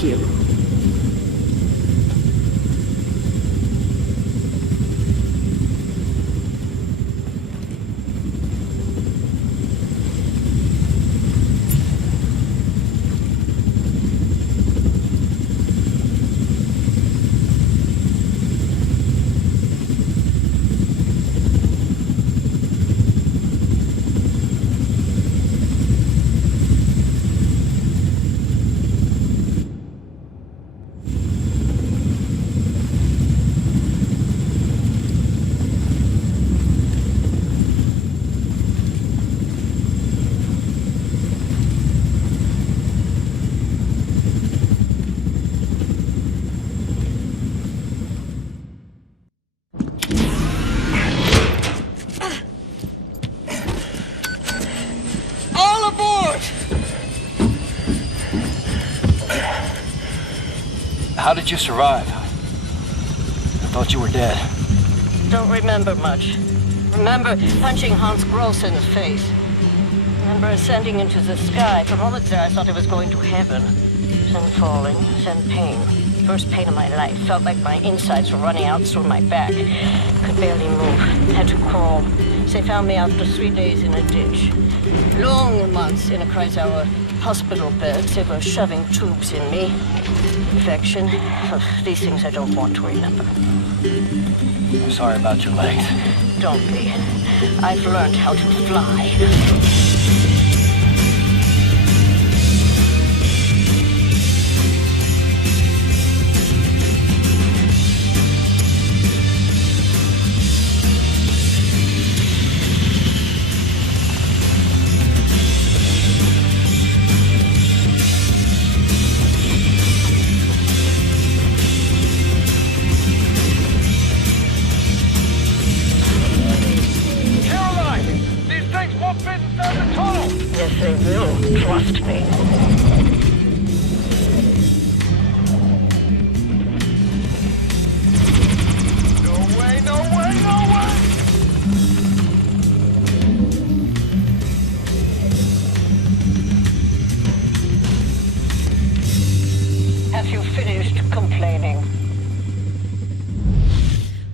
hero. How did you survive? I thought you were dead. Don't remember much. Remember punching Hans Gross in the face. Remember ascending into the sky. For moments there I thought I was going to heaven. Then falling, then pain. First pain of my life. Felt like my insides were running out through my back. Could barely move. Had to crawl. They found me after 3 days in a ditch. Long months in a Kreisauer hospital bed. They were shoving tubes in me. Infection. These things I don't want to remember. I'm sorry about your legs. Don't be. I've learned how to fly. Trust me. No way, no way, no way! Have you finished complaining?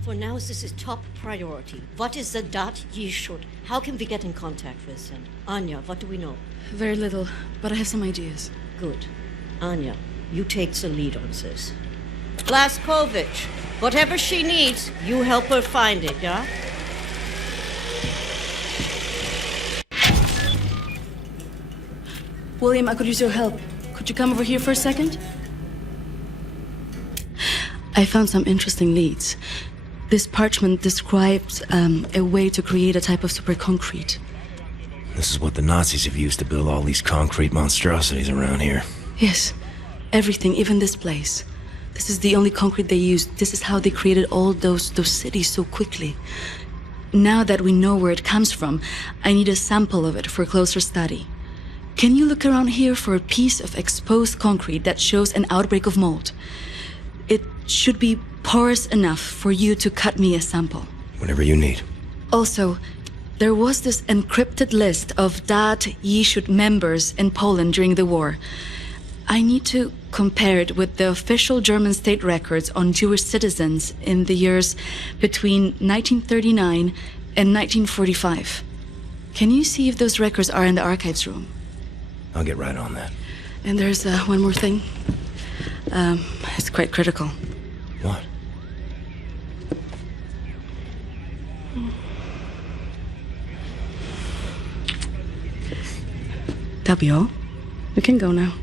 For now, this is top priority. What is the dot ye should? How can we get in contact with them? Anya, what do we know? Very little, but I have some ideas. Good. Anya, you take the lead on this. Blazkowicz, whatever she needs, you help her find it, yeah? William, I could use your help. Could you come over here for a second? I found some interesting leads. This parchment describes a way to create a type of superconcrete. This is what the Nazis have used to build all these concrete monstrosities around here. Yes, everything, even this place. This is the only concrete they used. This is how they created all those cities so quickly. Now that we know where it comes from, I need a sample of it for closer study. Can you look around here for a piece of exposed concrete that shows an outbreak of mold? It should be porous enough for you to cut me a sample. Whatever you need. Also, there was this encrypted list of Dat Yeshut members in Poland during the war. I need to compare it with the official German state records on Jewish citizens in the years between 1939 and 1945. Can you see if those records are in the archives room? I'll get right on that. And there's one more thing. It's quite critical. What? That'll be all. We can go now.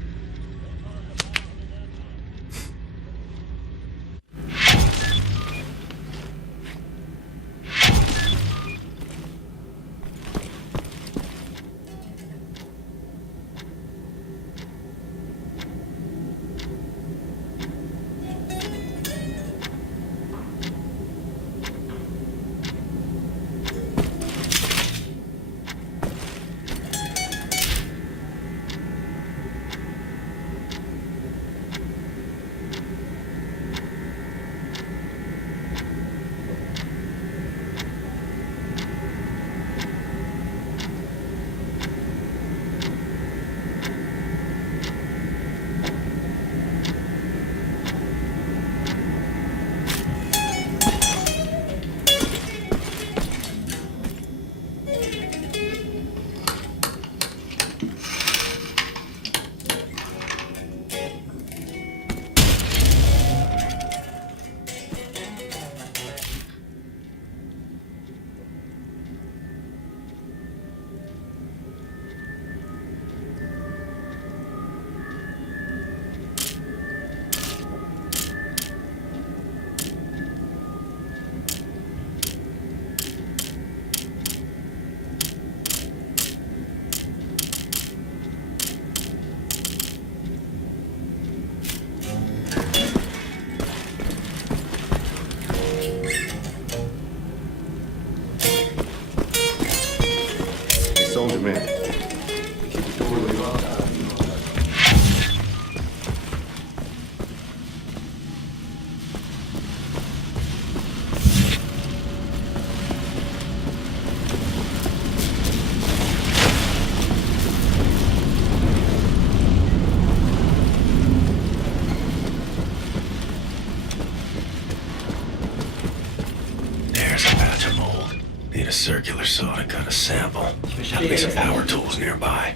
There's a patch of mold. Need a circular saw to cut a sample. Gotta be some power tools nearby.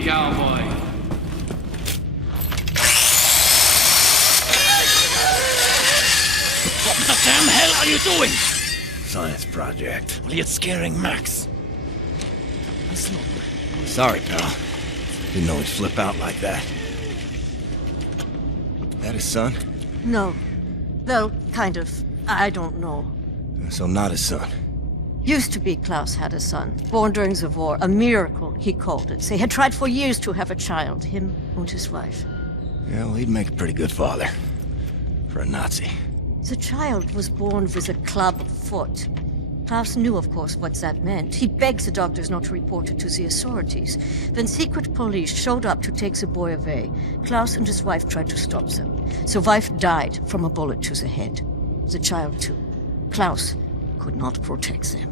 me, cowboy. What the damn hell are you doing? Science project. Well, you're scaring Max. Sorry, pal. Didn't know he'd flip out like that. That his son? No. Well, kind of. I don't know. So not his son. Used to be Klaus had a son, born during the war. A miracle, he called it. They had tried for years to have a child, him and his wife. Yeah, well, he'd make a pretty good father. For a Nazi. The child was born with a club foot. Klaus knew, of course, what that meant. He begged the doctors not to report it to the authorities. When secret police showed up to take the boy away, Klaus and his wife tried to stop them. The wife died from a bullet to the head. The child, too. Klaus could not protect them.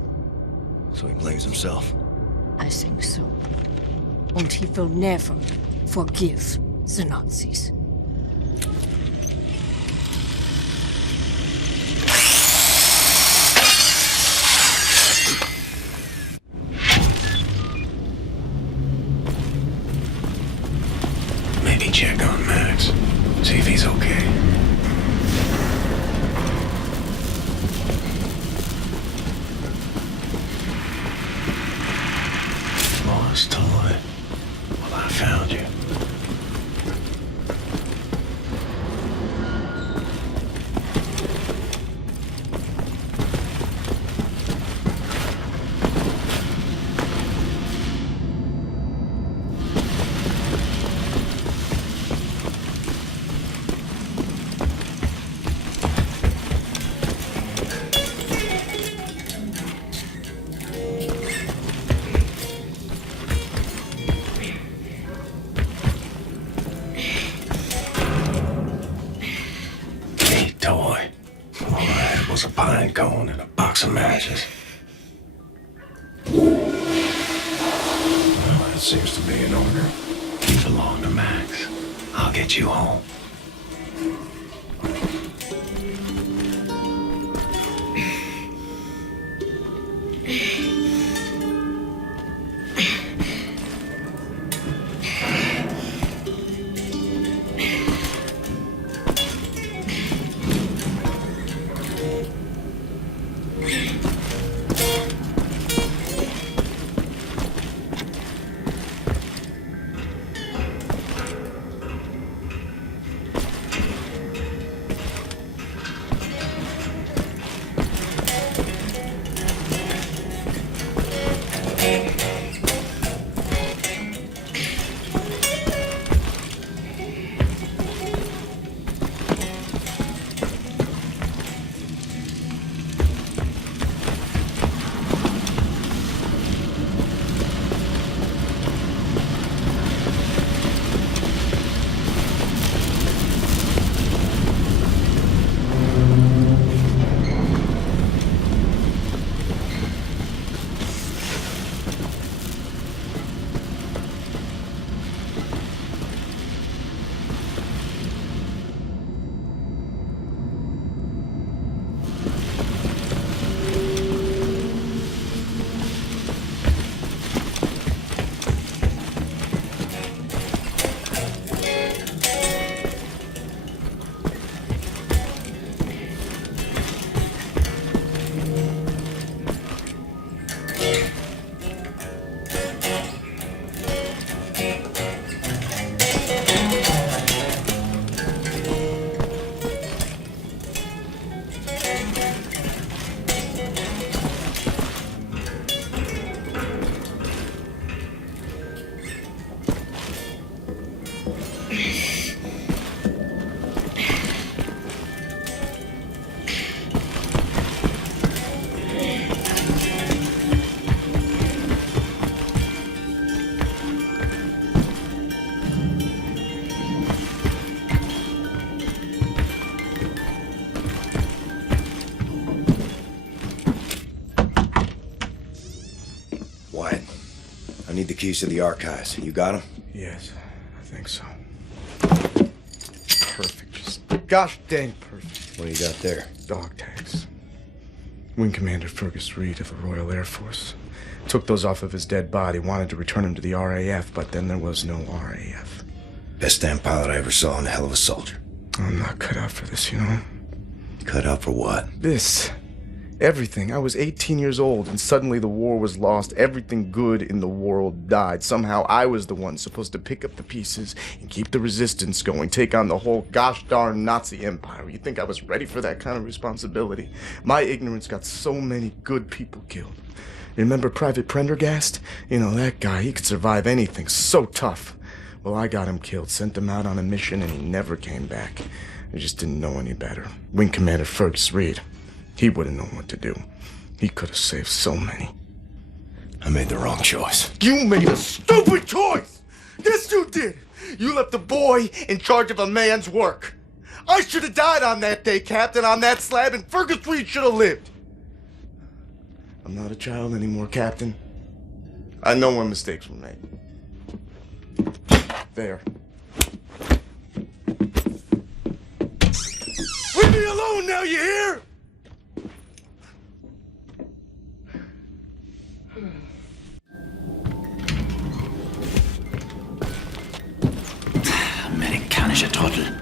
So he blames himself. I think so. And he will never forgive the Nazis. Maybe check on Max. See if he's okay. Lost toy. Well, I found you. Toy. All I had was a pine cone and a box of matches. Well, that seems to be in order. You belong to Max. I'll get you home. I need the keys to the archives. You got them? Yes, I think so. Perfect. Just gosh dang perfect. What do you got there? Dog tags. Wing Commander Fergus Reed of the Royal Air Force. Took those off of his dead body, wanted to return him to the RAF, but then there was no RAF. Best damn pilot I ever saw and a hell of a soldier. I'm not cut out for this, you know? Cut out for what? This. Everything. I was 18 years old, and suddenly the war was lost. Everything good in the world died. Somehow I was the one supposed to pick up the pieces and keep the resistance going, take on the whole gosh darn Nazi empire. You think I was ready for that kind of responsibility? My ignorance got so many good people killed. Remember Private Prendergast? You know, that guy, he could survive anything. So tough. Well, I got him killed, sent him out on a mission, and he never came back. I just didn't know any better. Wing Commander Fergus Reed. He wouldn't know what to do. He could have saved so many. I made the wrong choice. You made a stupid choice! Yes, you did! You left a boy in charge of a man's work. I should have died on that day, Captain, on that slab, and Fergus Reed should have lived. I'm not a child anymore, Captain. I know when mistakes were made. There. Leave me alone now, you hear? Amerikanische Trottel.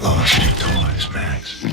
Lost your toys, Max.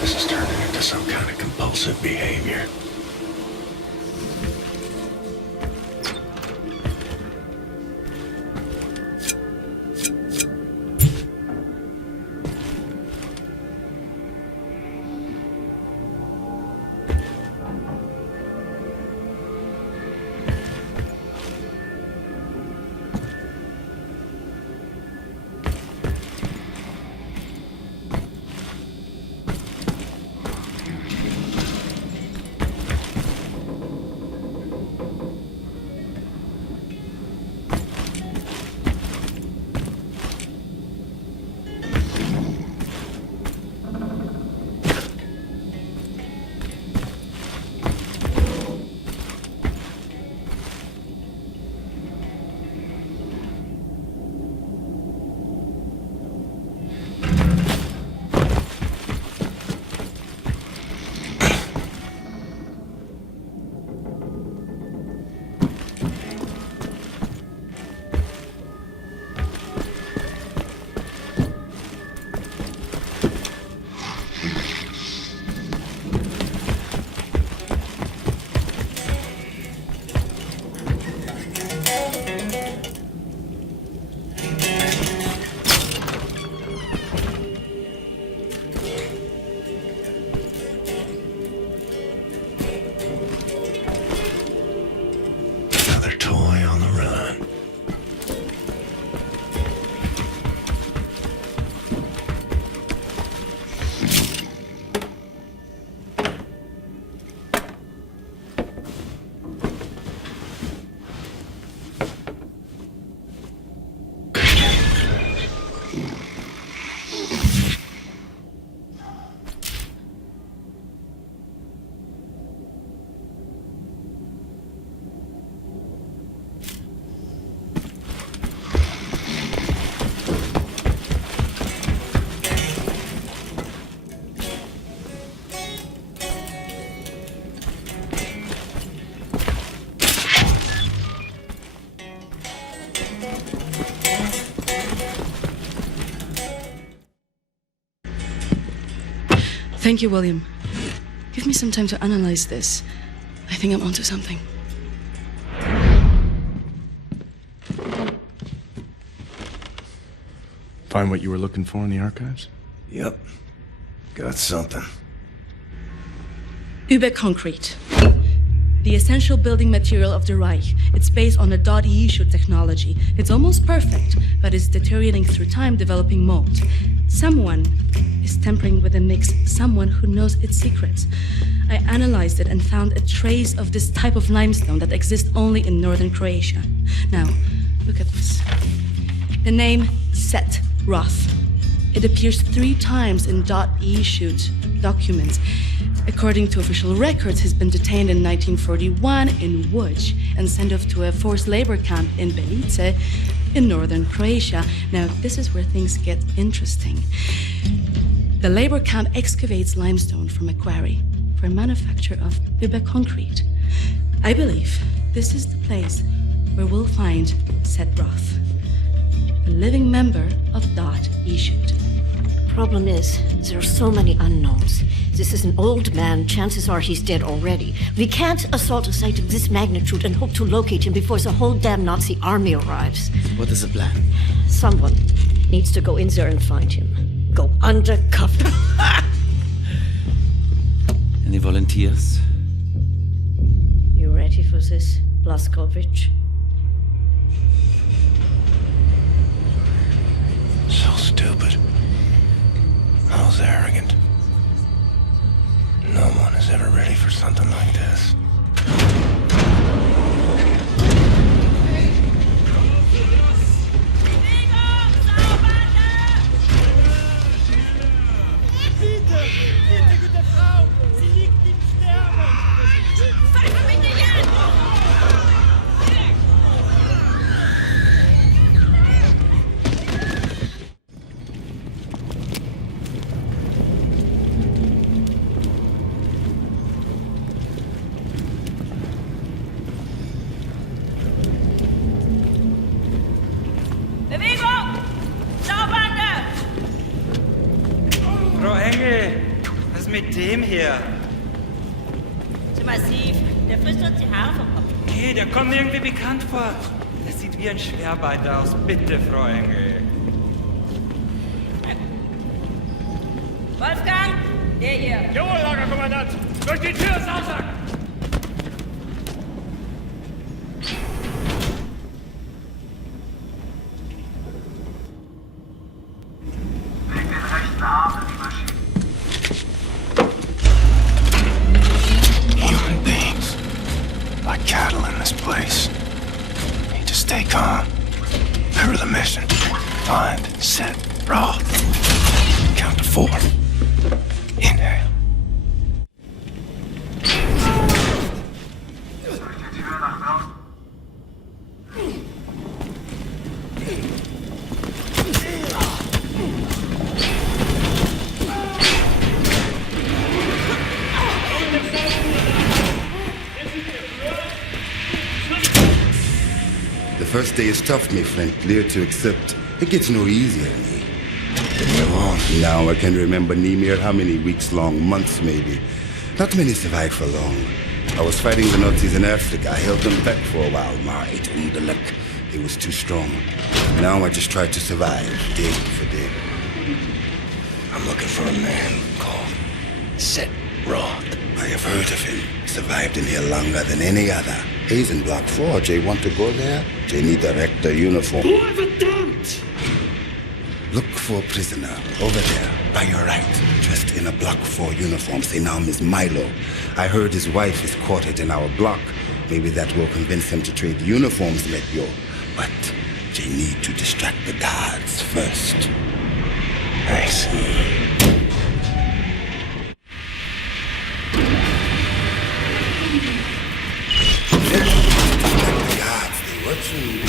This is turning into some kind of compulsive behavior. Thank you, William. Give me some time to analyze this. I think I'm onto something. Find what you were looking for in the archives? Yep. Got something. Überconcrete. The essential building material of the Reich. It's based on a .E shoot technology. It's almost perfect, but it's deteriorating through time, developing mold. Someone is tampering with the mix, someone who knows its secrets. I analyzed it and found a trace of this type of limestone that exists only in northern Croatia. Now, look at this. The name Set Roth. It appears 3 times in .E shoot documents. According to official records, he's been detained in 1941 in Łódź and sent off to a forced labor camp in Belice in northern Croatia. Now, this is where things get interesting. The labor camp excavates limestone from a quarry for manufacture of Überconcrete. I believe this is the place where we'll find Set Roth, a living member of .E shoot. Problem is, there are so many unknowns. This is an old man. Chances are he's dead already. We can't assault a site of this magnitude and hope to locate him before the whole damn Nazi army arrives. What is the plan? Someone needs to go in there and find him. Go undercover. Any volunteers? You ready for this, Blazkowicz? So stupid. I was arrogant. No one is ever ready for something like this. Frau Engel, was ist mit dem hier? Zu massiv. Der frisst uns die Haare vom Kopf. Okay, der kommt mir irgendwie bekannt vor. Der sieht wie ein Schwerbeiter aus. Bitte, Frau Engel. Wolfgang, der hier. Jawohl, Lagerkommandant. Durch die Tür, Sausack! Human beings. Like cattle in this place. Need to stay calm. Remember the mission. Find, set, Roth. Count to 4. Inhale. The first day is tough, my friend, clear to accept. It gets no easier, me. Now I can remember Nimir how many weeks long, months maybe. Not many survive for long. I was fighting the Nazis in Africa. I held them back for a while, maar it underluck. They was too strong. Now I just try to survive, day for day. I'm looking for a man called Set Roth. I have heard of him. Survived in here longer than any other. He's in Block 4. Jay want to go there? Jay need a rector uniform. Look for a prisoner over there, by your right, dressed in a Block 4 uniform. Say now, Miss Milo. I heard his wife is quartered in our block. Maybe that will convince him to trade uniforms, let yo. But Jay need to distract the guards first. Thanks. Distract the guards, they watching you.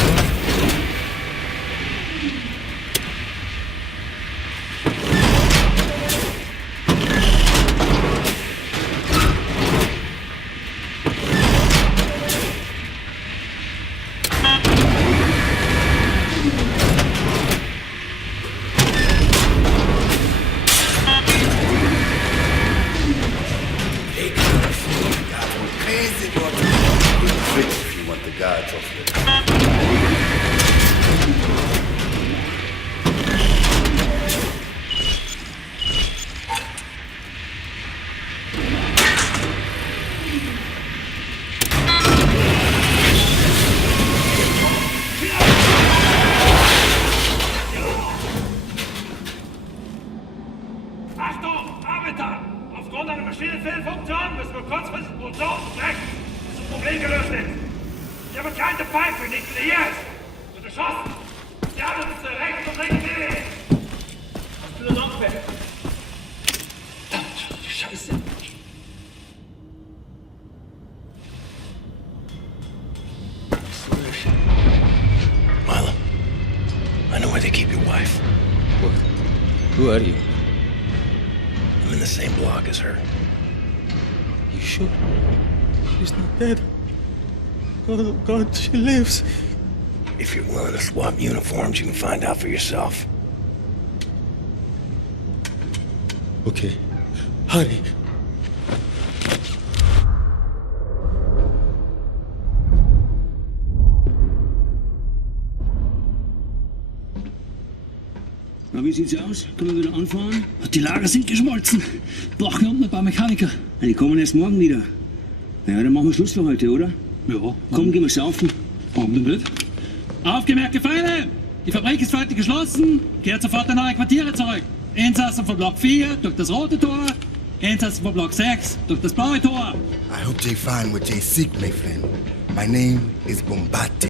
guards off it. Achtung, Arbeiter! Aufgrund einer Maschinenfehlfunktion müssen wir kurzfristig Motor brechen, bis das Problem gelöst ist. Ich habe keine Pfeife, nicht liiert. Wird erschossen. Sie haben uns rechts und links gelegt. Was für ein Longplay? Verdammt, Scheiße. Milo, I know where they keep your wife. What? Who are you? I'm in the same block as her. You sure? She's not dead. Oh God, she lives. If you're willing to swap uniforms, you can find out for yourself. Okay. Hurry. Na, wie sieht's aus? Können wir wieder anfahren? Die Lager sind geschmolzen. Brauchen wir unten ein paar Mechaniker. Ja, die kommen erst morgen wieder. Ja, dann machen wir Schluss für heute, oder? Ja. Komm, gehen wir saufen. Warum denn nicht? Aufgemerkte Feinde! Die Fabrik ist heute geschlossen. Kehrt sofort in eure Quartiere zurück. Insassen von Block 4 durch das rote Tor. Insassen von Block 6 durch das blaue Tor. I hope they find what they seek, my friend. My name is Bombate.